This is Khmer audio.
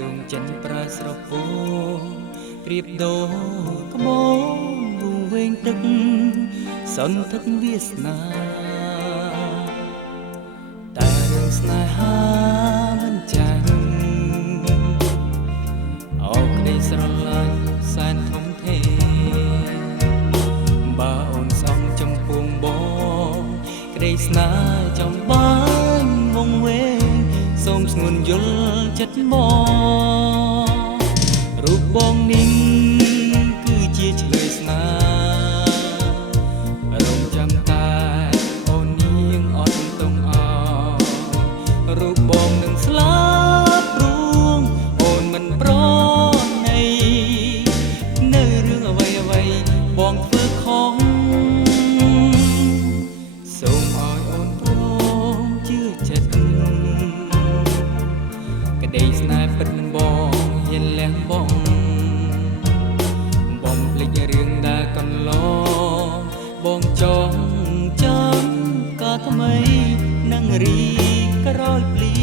ដួងចិនប្រាស្រពោប្រៀបដូរក្បូនវងវែងទឹកសន្ធឹកវាសនាតែរឿងស្នេហាមិនចាញ់អោក្តីស្រឡាញ់សែនធំធេបើអូនសំចំពោះបងក្តីស្នេហ៍ចំបាញ់វងវែងសូមស្ងួនយល់ចិត្តមករូបបងនេះគឺជាឆ្លើយស្នេហ៍រងចាំតែអូននាងអត់ទុំអោរូបបងនឹងស្លាប់រួងអូនមិនប្រណីនៅរឿងអ្វីបងធ្វើខុសសូមឲ្យអូនព្រមជឿចិត្តក្តីស្នេហ៍ពិតមិនបងហ៊ានលះបង់បងភ្លេចរឿងដែលកន្លងបងចង់ចាំកាលថ្មីនឹងរីក្រោយភ្លៀ